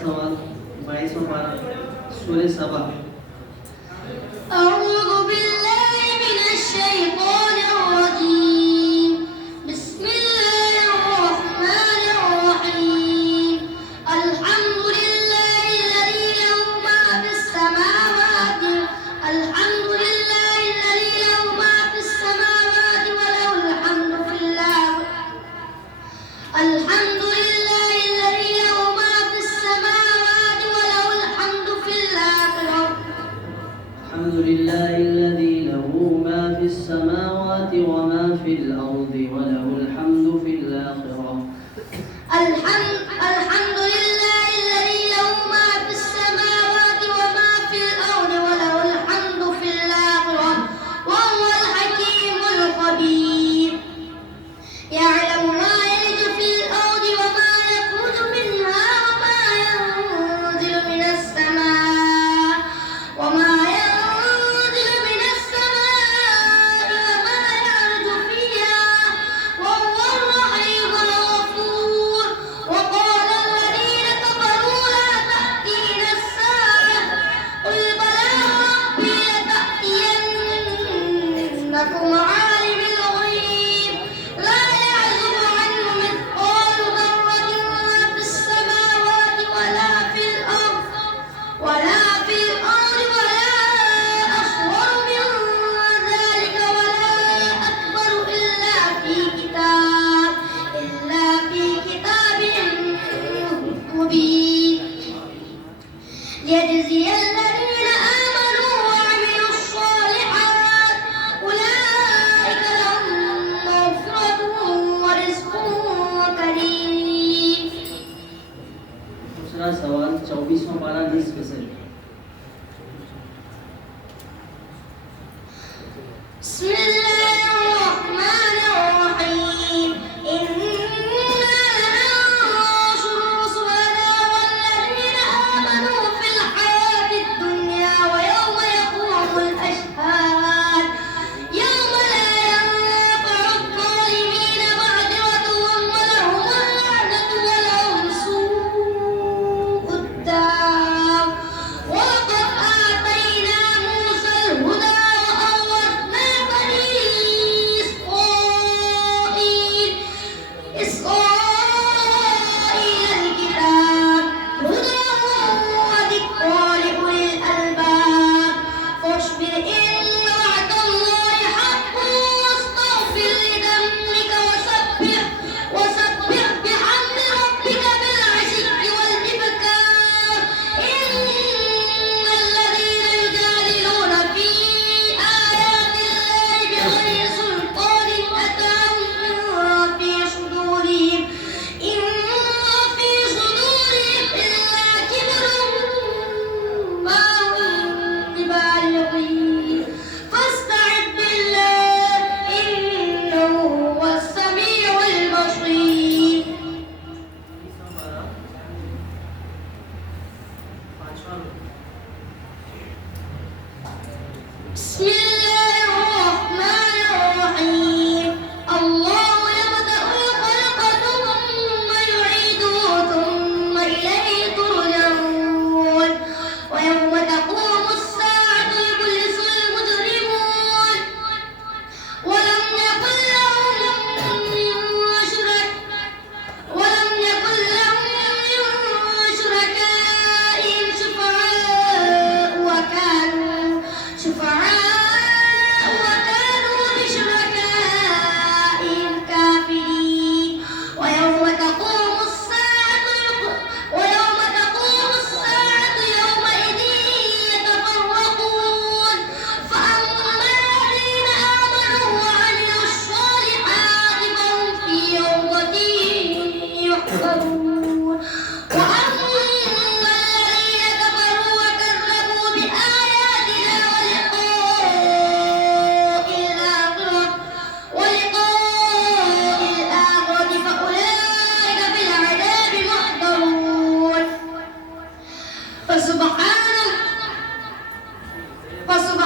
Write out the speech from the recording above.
सवाल 22वां पारा सूरह सबा। الحمد لله الذي له ما في السماوات وما في الأرض وله الحمد في الآخرة. الحمد لله الذي له ما في السماوات وما في الأرض وله الحمد في الآخرة وهو الحكيم الخبير. يعلم ما يلج في الأرض وما يخرج منها وما ينزل من السماء وما ينزل من السماء وما يعرج فيها وهو الرحيم الغفور. وقال الذين كفروا لا تأتينا الساعة قل بلى وربي لتأتينكم عالم الغيب لا يعزب عنه مثقال ذرة في السماوات ولا في الأرض ولا أصغر من ذلك ولا أكبر إلا في كتاب مبين ليجزي الذين آمنوا وعملوا الصالحات أولئك لهم مغفرة ورزق كريم. दूसरा सवाल 24वां पारा निस्फ से। بسم الله الرحمن الرحيم. إنا لننصر رسلنا والذين آمنوا في الحياة الدنيا ويوم يقوم الأشهاد يوم لا ينفع الظالمين معذرتهم ولهم اللعنة ولهم سوء الدار. فسبحان